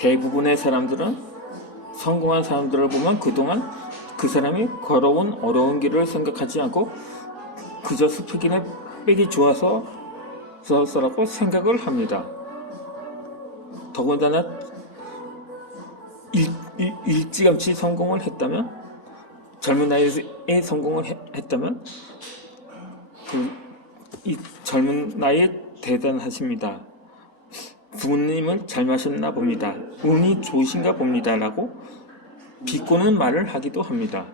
대부분의 사람들은 성공한 사람들을 보면 그동안 그 사람이 걸어온 어려운 길을 생각하지 않고 그저 스펙이나 빽이 좋아서라고 생각을 합니다. 더군다나 일찌감치 성공을 했다면, 젊은 나이에 성공을 했다면 이 젊은 나이에 대단하십니다. 부모님을 잘 마셨나 봅니다. 운이 좋으신가 봅니다. 라고 비꼬는 말을 하기도 합니다.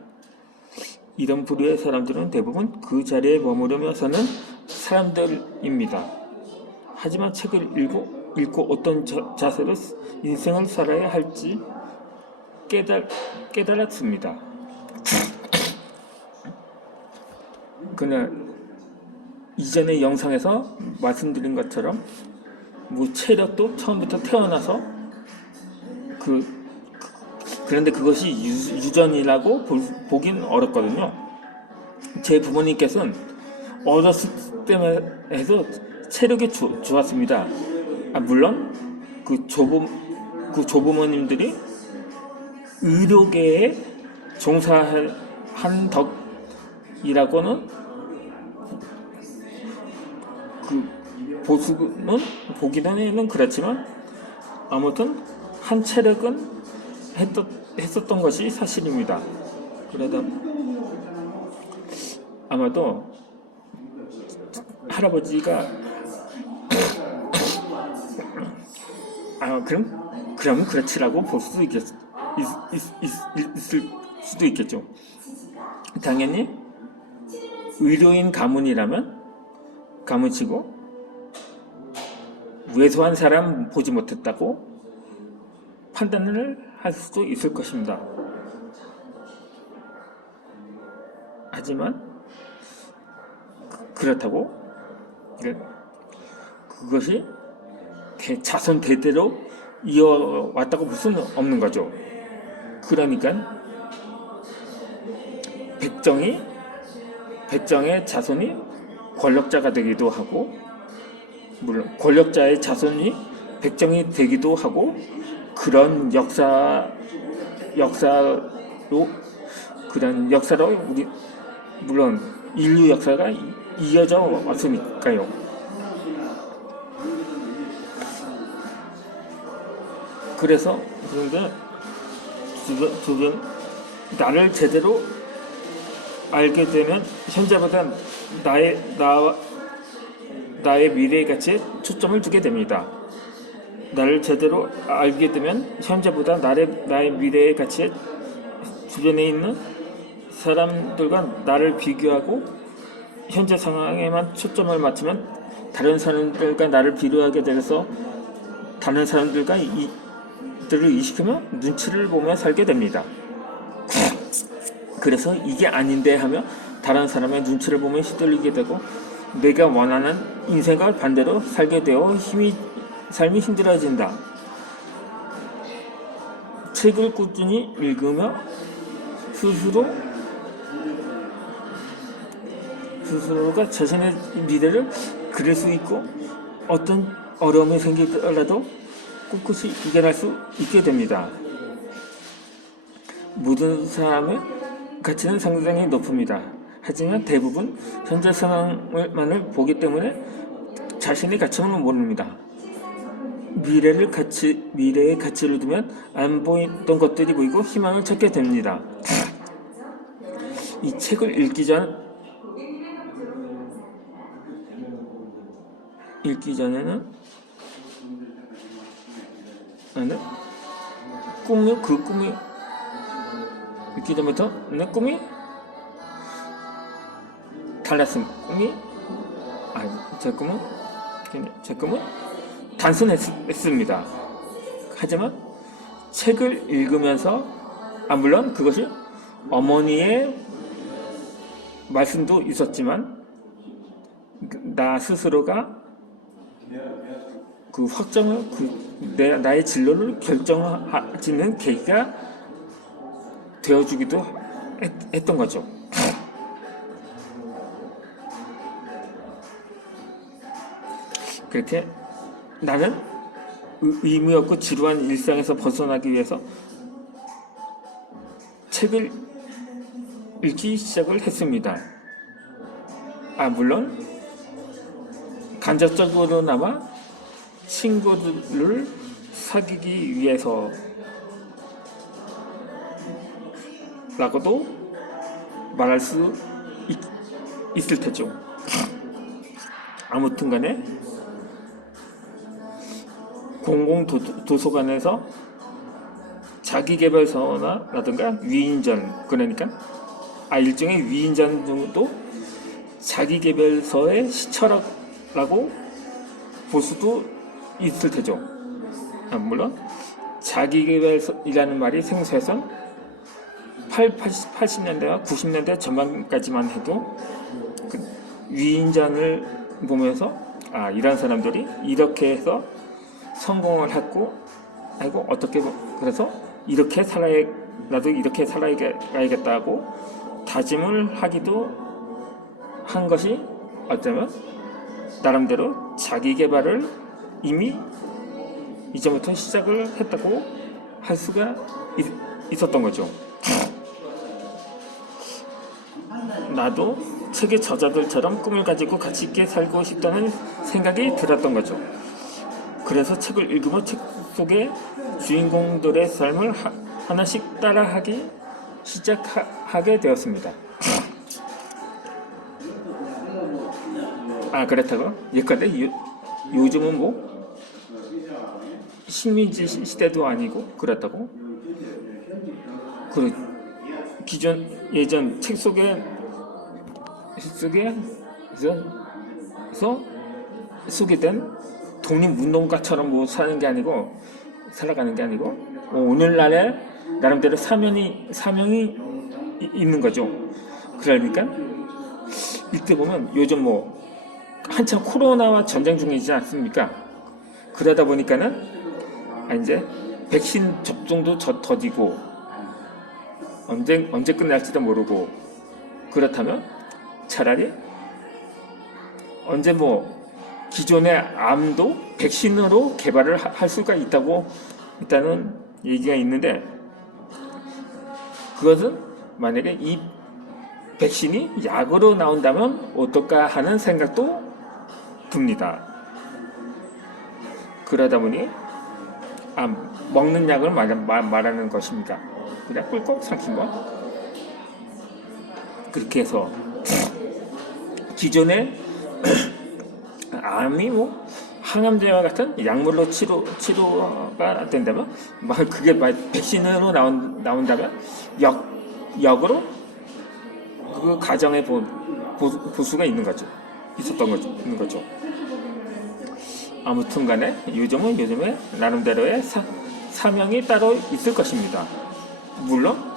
이런 부류의 사람들은 대부분 그 자리에 머무르며 사는 사람들입니다. 하지만 책을 읽고 어떤 자세로 인생을 살아야 할지 깨달았습니다. 그날 이전의 영상에서 말씀드린 것처럼 체력도 처음부터 태어나서 그런데 그것이 유전이라고 보긴 어렵거든요. 제 부모님께서는 어렸을 때만 해도 체력이 좋았습니다. 물론 그 조부모님들이 의료계에 종사한 덕이라고는 보기에는 그렇지만 아무튼 한 체력은 했었던 것이 사실입니다. 그러다 아마도 할아버지가 그럼 그렇지라고 볼 수도 있을 수도 있겠죠. 당연히 의료인 가문이치고 왜소한 사람 보지 못했다고 판단을 할 수도 있을 것입니다. 하지만 그렇다고 그것이 자손 대대로 이어왔다고 볼 수는 없는 거죠. 그러니까 백정의 자손이 권력자가 되기도 하고, 물론 권력자의 자손이 백정이 되기도 하고, 그런 역사로 우리 물론 인류 역사가 이어져 왔으니까요. 그래서 주변 나를 제대로 알게 되면 현재보다 나의 미래의 가치에 초점을 두게 됩니다. 나를 제대로 알게 되면 현재보다 나의 미래의 가치에 주변에 있는 사람들과 나를 비교하고 현재 상황에만 초점을 맞추면 다른 사람들과 나를 비교하게 돼서 다른 사람들과 이들을 의식하며 눈치를 보며 살게 됩니다. 그래서 이게 아닌데 하며 다른 사람의 눈치를 보며 휘둘리게 되고 내가 원하는 인생과 반대로 살게 되어 삶이 힘들어진다. 책을 꾸준히 읽으며 스스로가 자신의 미래를 그릴 수 있고 어떤 어려움이 생기더라도 꿋꿋이 이겨낼 수 있게 됩니다. 모든 사람의 가치는 상당히 높습니다. 하지만 대부분 현재 상황만을 보기 때문에 자신의 가치는 모릅니다. 미래의 가치를 두면 안 보이던 것들이 보이고 희망을 찾게 됩니다. 이 책을 읽기 전에는 나는 꿈이 읽기 전부터 내 꿈이 달랐습니다. 제 꿈은 단순했습니다. 하지만 책을 읽으면서 물론 그것이 어머니의 말씀도 있었지만 나 스스로가 그 확정을 나의 진로를 결정하는 계기가 되어주기도 했던 거죠. 그렇게 나는 의미 없고 지루한 일상에서 벗어나기 위해서 책을 읽기 시작을 했습니다. 물론 간접적으로나마 친구들을 사귀기 위해서라고도 말할 수 있을 테죠. 아무튼 간에 공공도서관에서 자기계발서라든가 위인전, 그러니까 일종의 위인전 정도 자기계발서의 시초라고 볼 수도 있을 테죠. 물론 자기계발서이라는 말이 생소해서 80년대와 90년대 전반까지만 해도 그 위인전을 보면서 이런 사람들이 이렇게 해서 성공을 했고, 어떻게 그래서 이렇게 나도 이렇게 살아야겠다고 다짐을 하기도 한 것이 어쩌면 나름대로 자기 개발을 이미 이전부터 시작을 했다고 할 수가 있었던 거죠. 나도 책의 저자들처럼 꿈을 가지고 가치 있게 살고 싶다는 생각이 들었던 거죠. 그래서 책을 읽으며 책 속의 주인공들의 삶을 하나씩 따라하기 시작하게 되었습니다. 그렇다고? 예컨대 요즘은 뭐 식민지 시대도 아니고 그렇다고? 예전 책 속에서 소개된 독립운동가처럼 뭐 살아가는 게 아니고 오늘날에 나름대로 사명이 있는 거죠. 그러니까 이때 보면 요즘 뭐 한참 코로나와 전쟁 중이지 않습니까? 그러다 보니까는 이제 백신 접종도 더디고 언제 끝날지도 모르고, 그렇다면 차라리 언제 기존의 암도 백신으로 개발을 할 수가 있다는 얘기가 있는데, 그것은 만약에 이 백신이 약으로 나온다면 어떨까 하는 생각도 듭니다. 그러다 보니 먹는 약을 말하는 것입니까? 그냥 꿀꺽 삼킨 거? 그렇게 해서 기존의 암이 항암제와 같은 약물로 치료가 된다면 그게 백신으로 나온다면 역으로 그 가정에 보수가 있는 거죠. 아무튼 간에 요즘에 나름대로의 사명이 따로 있을 것입니다. 물론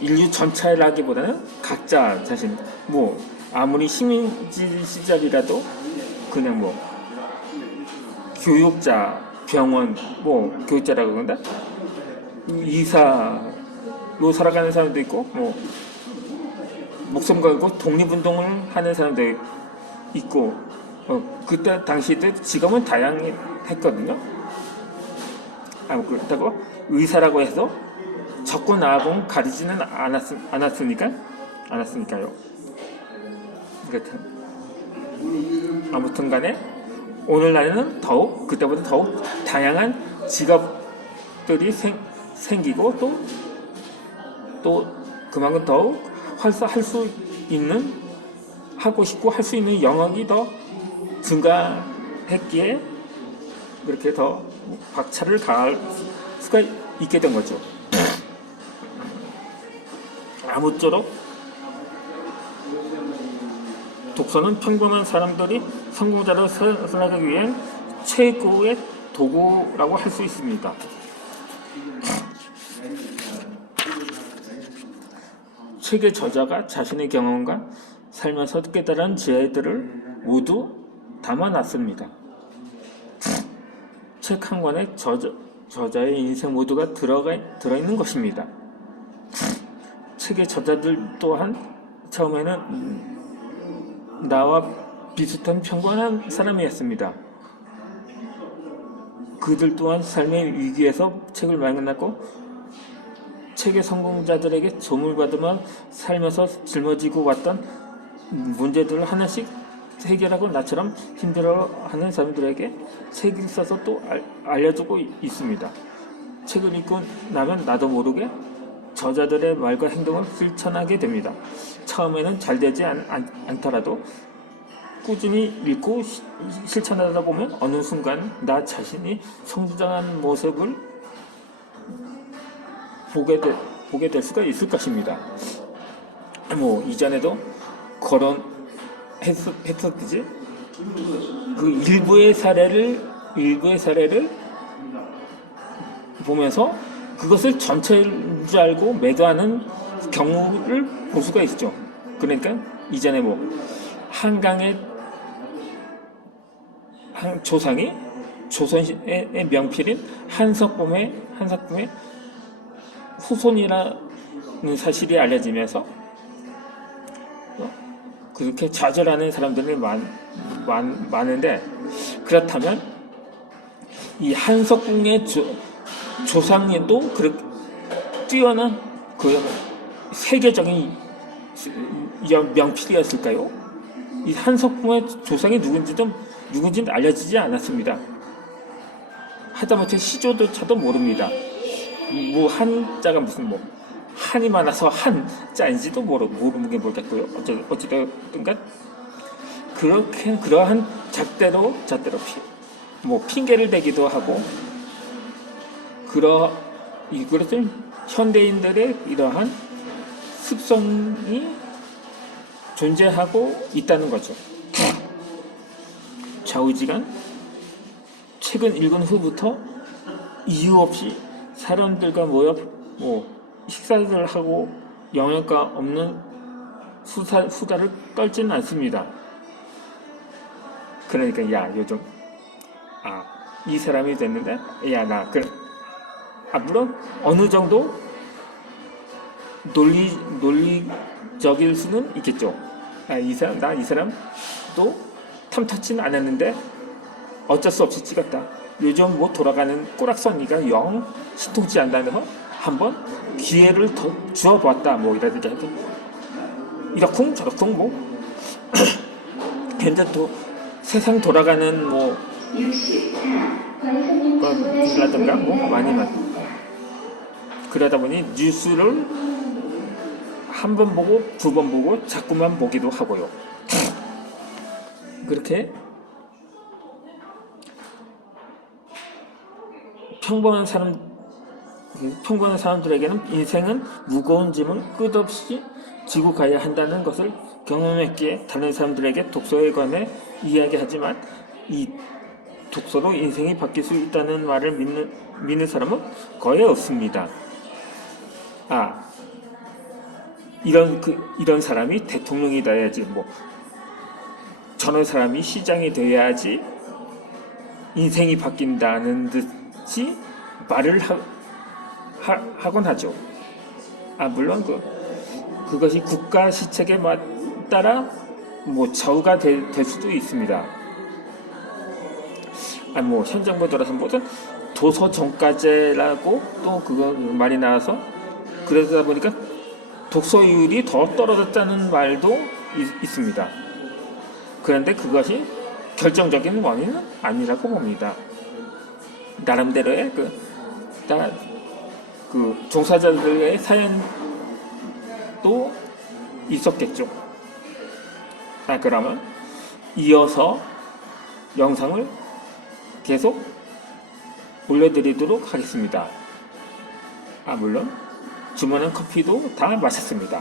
인류 전체라기보다는 각자 자신, 아무리 식민지 시절이라도 그냥 교육자, 병원, 교육자라고 그런다? 이사로 살아가는 사람도 있고, 목숨 걸고 독립운동을 하는 사람도 있고, 그때 당시에도 직업은 다양했거든요. 그렇다고 의사라고 해서 적고 나하고 가리지는 않았으니까요. 아무튼 간에 오늘날에는 그때보다 더욱 다양한 직업들이 생기고 또 그만큼 더욱 하고 싶고 할 수 있는 영역이 더 증가했기에 그렇게 더 박차를 가할 수가 있게 된 거죠. 아무쪼록 독서는 평범한 사람들이 성공자로 살아가기 위한 최고의 도구라고 할 수 있습니다. 책의 저자가 자신의 경험과 살면서 깨달은 지혜들을 모두 담아놨습니다. 책 한 권에 저자의 인생 모두가 들어있는 것입니다. 책의 저자들 또한 처음에는 나와 비슷한 평범한 사람이었습니다. 그들 또한 삶의 위기에서 책을 만났고 책의 성공자들에게 조문을 받으며 살면서 짊어지고 왔던 문제들을 하나씩 해결하고 나처럼 힘들어하는 사람들에게 책을 써서 또 알려주고 있습니다. 책을 읽고 나면 나도 모르게 저자들의 말과 행동을 실천하게 됩니다. 처음에는 잘 되지 않더라도 꾸준히 읽고 실천하다 보면 어느 순간 나 자신이 성장한 모습을 보게 될 수가 있을 것입니다. 뭐 이전에도 거론했었듯이 그 일부의 사례를 보면서 그것을 전체인 줄 알고 매도하는 경우를 볼 수가 있죠. 그러니까 이전에 뭐 한강의 조상이 조선의 명필인 한석봉의 후손이라는 사실이 알려지면서 그렇게 좌절하는 사람들이 많은데, 그렇다면 이 한석봉의 조상에도 그렇게 뛰어난 그 세계적인 명필이었을까요? 이 한석봉의 조상이 누군지는 알려지지 않았습니다. 하다못해 시조조차도 모릅니다. 뭐 한자가 무슨 뭐 한이 많아서 한자인지도 모르게 모르겠고요. 어찌됐든가 그러한 잣대로 핑계를 대기도 하고 이것은 현대인들의 이러한 습성이 존재하고 있다는 거죠. 좌우지간 책을 읽은 후부터 이유 없이 사람들과 모여 식사를 하고 영양가 없는 수다를 떨지는 않습니다. 그러니까 요즘 이 사람이 됐는데 물론 어느 정도 논리적일 수는 있겠죠. 이 사람도 탐탁지는 않았는데 어쩔 수 없이 찍었다. 요즘 뭐 돌아가는 꼬락선이가 영 신통치 않다면서 한번 기회를 더 주어봤다. 뭐 이라든지 이러쿵 저러쿵 뭐 현재 또 세상 돌아가는 뭐 이라든가 뭐 많이 그러다 보니 뉴스를 한 번 보고 두 번 보고 자꾸만 보기도 하고요. 그렇게 평범한 사람들에게는 인생은 무거운 짐을 끝없이 지고 가야 한다는 것을 경험했기에 다른 사람들에게 독서에 관해 이야기하지만 이 독서로 인생이 바뀔 수 있다는 말을 믿는 사람은 거의 없습니다. 이런 사람이 대통령이 돼야지, 뭐 저런 사람이 시장이 돼야지 인생이 바뀐다는 듯이 말을 하곤 하죠. 물론 그것이 국가 시책에 따라 뭐 좌우가 될 수도 있습니다. 뭐 현 정부 들어서 무슨 도서 정가제라고 또 그거 말이 나와서 그러다 보니까 독서율이 더 떨어졌다는 말도 있습니다. 그런데 그것이 결정적인 원인은 아니라고 봅니다. 나름대로의 그 종사자들의 사연도 있었겠죠. 그러면 이어서 영상을 계속 올려드리도록 하겠습니다. 물론 주문한 커피도 다 마셨습니다.